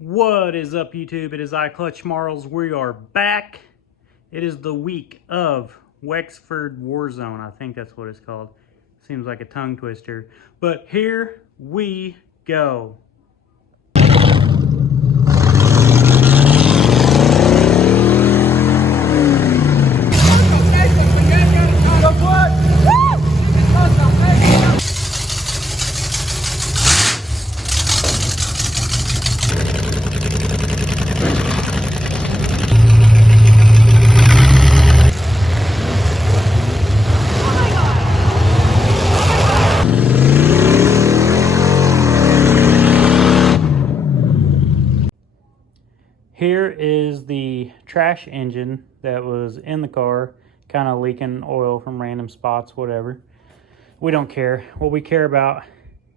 What is up, YouTube? It is I, clutchmarles. We are back. It is the week of Wexford Warzone. I think that's what it's called. Seems like a tongue twister. But here we go. Here is the trash engine that was in the car, kind of leaking oil from random spots, whatever. We don't care. What we care about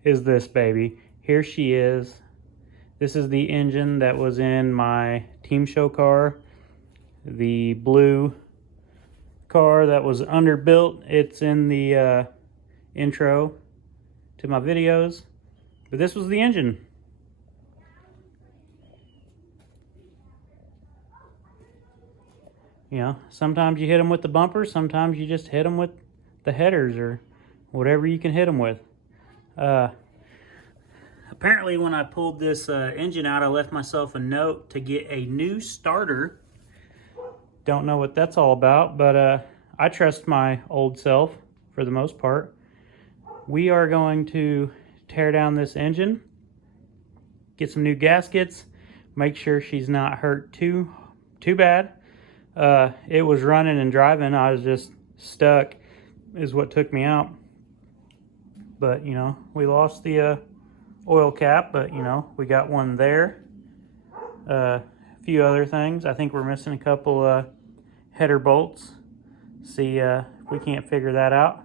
is this baby. Here she is. This is the engine that was in my team show car, the blue car that was underbuilt. It's in the intro to my videos, but this was the engine. You know, sometimes you hit them with the bumper, sometimes you just hit them with the headers or whatever you can hit them with. Apparently when I pulled this engine out, I left myself a note to get a new starter. Don't know what that's all about, but I trust my old self for the most part. We are going to tear down this engine, get some new gaskets, make sure she's not hurt too bad. It was running and driving. I was just stuck is what took me out. But, you know, we lost the oil cap, but, you know, we got one there. A few other things. I think we're missing a couple header bolts. See if we can't figure that out.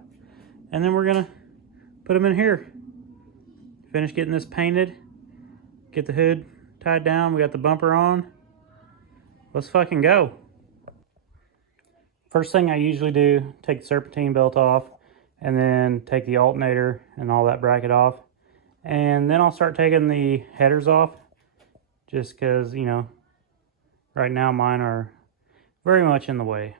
And then we're going to put them in here. Finish getting this painted. Get the hood tied down. We got the bumper on. Let's fucking go. First thing I usually do, take the serpentine belt off, and then take the alternator and all that bracket off. And then I'll start taking the headers off, just because, you know, right now mine are very much in the way.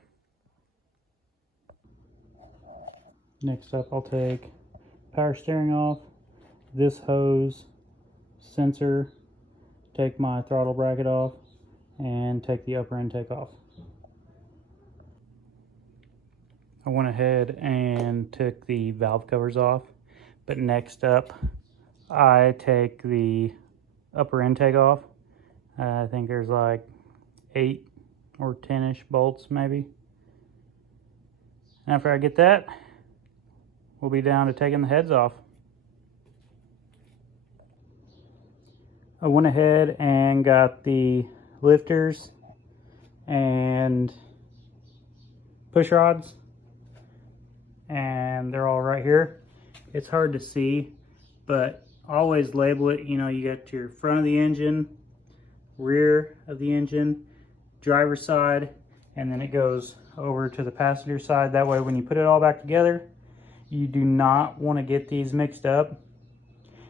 Next up, I'll take power steering off, this hose, sensor, take my throttle bracket off, and take the upper intake off. I went ahead and took the valve covers off, but next up I take the upper intake off. I think there's like 8 or 10-ish bolts maybe. After I get that, we'll be down to taking the heads off. I went ahead and got the lifters and push rods, and they're all right here. It's hard to see, but always label it. You know, you got your front of the engine, rear of the engine, driver's side, and then it goes over to the passenger side. That way when you put it all back together, you do not want to get these mixed up.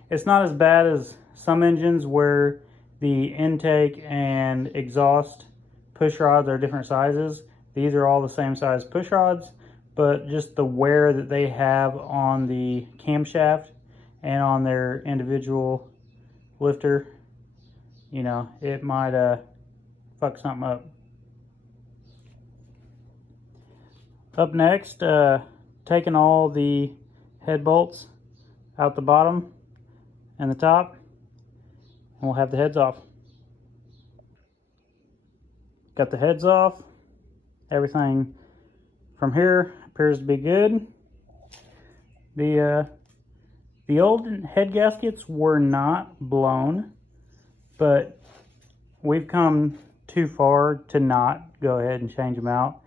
It's not as bad as some engines where the intake and exhaust push rods are different sizes. These are all the same size push rods, but just the wear that they have on the camshaft and on their individual lifter, you know, it might fuck something up. Up next, taking all the head bolts out the bottom and the top, and we'll have the heads off. Got the heads off. Everything from here appears to be good. The old head gaskets were not blown, but we've come too far to not go ahead and change them out.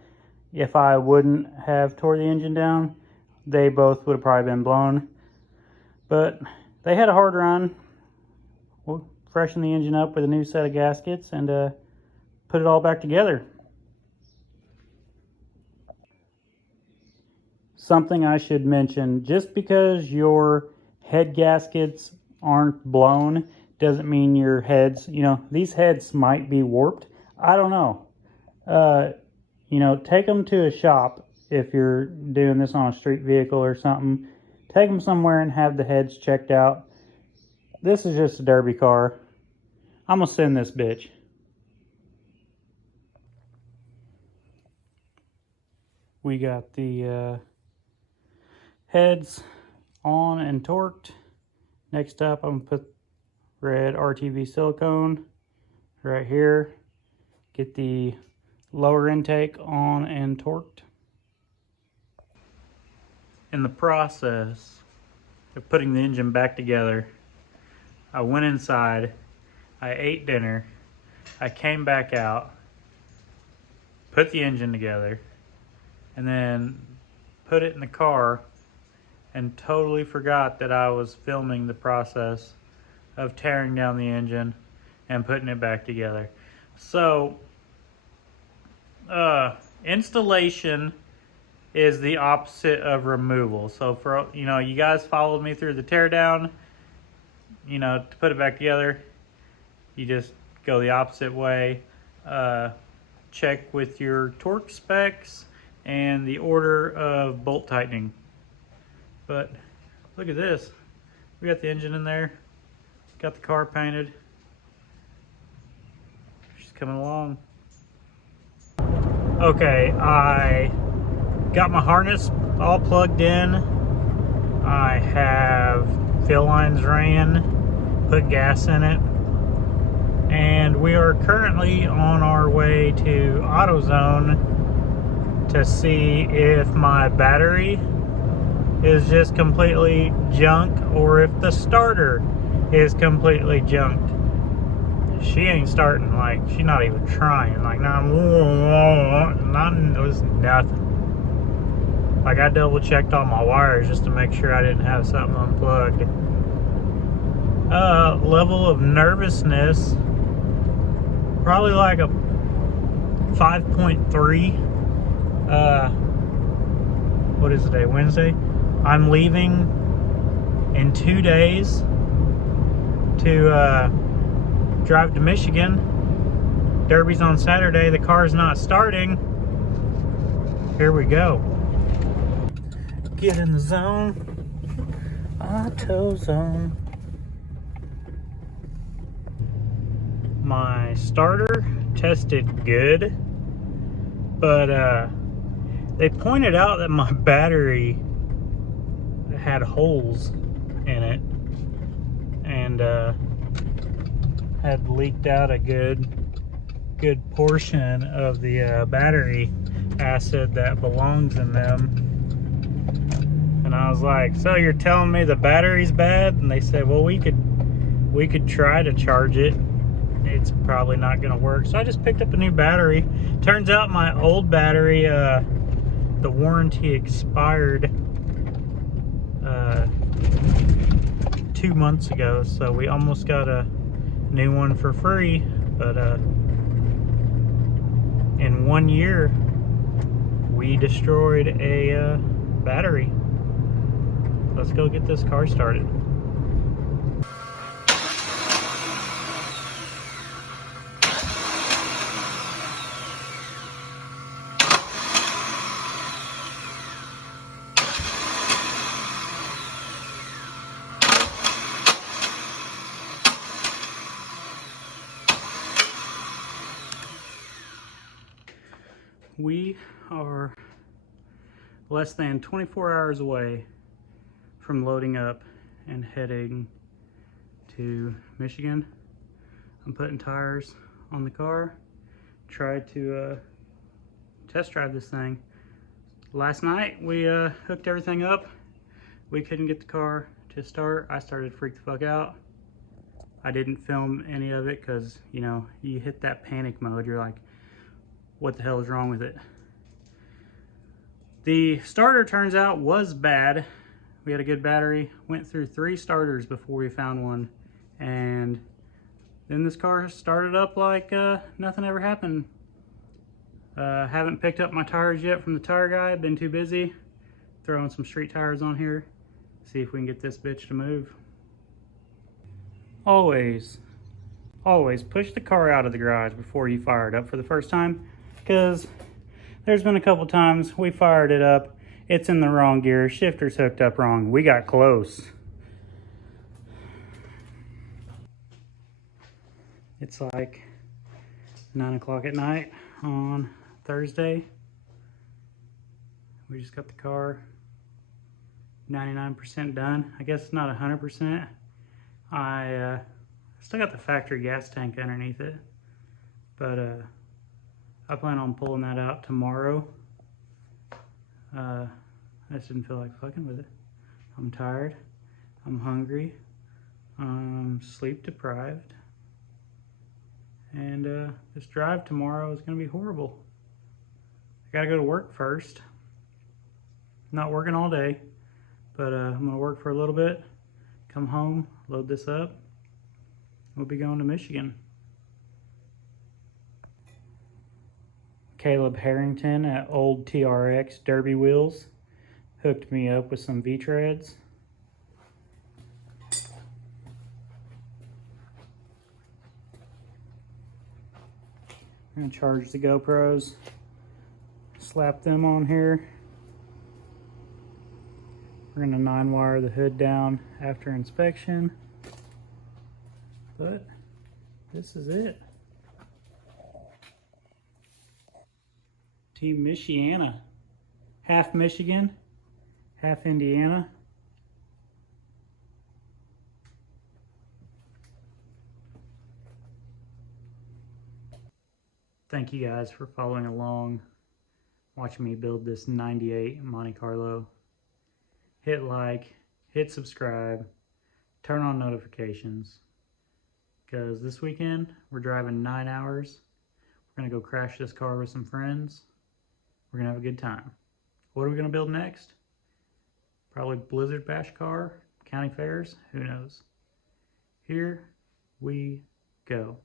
If I wouldn't have tore the engine down, they both would have probably been blown. But they had a hard run. We'll freshen the engine up with a new set of gaskets and put it all back together. Something I should mention, just because your head gaskets aren't blown doesn't mean your heads, you know, these heads might be warped. I don't know. You know, take them to a shop if you're doing this on a street vehicle or something. Take them somewhere and have the heads checked out. This is just a derby car. I'm gonna send this bitch. We got the heads on and torqued. Next up, I'm gonna put red RTV silicone right here. Get the lower intake on and torqued. In the process of putting the engine back together, I went inside, I ate dinner, I came back out, put the engine together, and then put it in the car and totally forgot that I was filming the process of tearing down the engine and putting it back together. So, installation is the opposite of removal. So for, you know, you guys followed me through the teardown, you know, to put it back together, you just go the opposite way. Check with your torque specs and the order of bolt tightening. But look at this. We got the engine in there, got the car painted. She's coming along. Okay, I got my harness all plugged in. I have fill lines ran, put gas in it, and we are currently on our way to AutoZone to see if my battery is just completely junk or if the starter is completely junked. She ain't starting, like, she's not even trying, like, it was nothing. Like, I double checked all my wires just to make sure I didn't have something unplugged. Level of nervousness, probably like a 5.3. What is today, Wednesday? I'm leaving in 2 days to drive to Michigan. Derby's on Saturday. The car's not starting. Here we go. Get in the zone. AutoZone. My starter tested good, but they pointed out that my battery had holes in it and had leaked out a good portion of the battery acid that belongs in them. And I was like, so you're telling me the battery's bad? And they said, well, we could try to charge it. It's probably not gonna work. So I just picked up a new battery. Turns out my old battery, the warranty expired 2 months ago, so we almost got a new one for free, but in 1 year we destroyed a battery. Let's go get this car started. We are less than 24 hours away from loading up and heading to Michigan. I'm putting tires on the car. Tried to test drive this thing. Last night we hooked everything up. We couldn't get the car to start. I started to freak the fuck out. I didn't film any of it because, you know, you hit that panic mode. You're like, what the hell is wrong with it? The starter, turns out, was bad. We had a good battery. Went through 3 starters before we found one. And then this car started up like nothing ever happened. Haven't picked up my tires yet from the tire guy. Been too busy. Throwing some street tires on here. See if we can get this bitch to move. always push the car out of the garage before you fire it up for the first time, because there's been a couple times we fired it up, it's in the wrong gear, shifter's hooked up wrong. We got close. It's like 9 o'clock at night on Thursday. We just got the car 99% done. I guess it's not 100%. I still got the factory gas tank underneath it, but I plan on pulling that out tomorrow. I just didn't feel like fucking with it. I'm tired. I'm hungry. I'm sleep deprived. And this drive tomorrow is going to be horrible. I gotta go to work first. Not working all day, but I'm going to work for a little bit, come home, load this up. We'll be going to Michigan. Caleb Harrington at Old TRX Derby Wheels hooked me up with some V-treads. I'm going to charge the GoPros, slap them on here. We're going to 9-wire the hood down after inspection. But this is it. Team Michiana. Half Michigan, half Indiana. Thank you guys for following along, watching me build this 98 Monte Carlo. Hit like, hit subscribe, turn on notifications, because this weekend we're driving 9 hours. We're gonna go crash this car with some friends. We're gonna have a good time. What are we gonna build next? Probably Blizzard Bash car, county fairs, who knows. Here we go.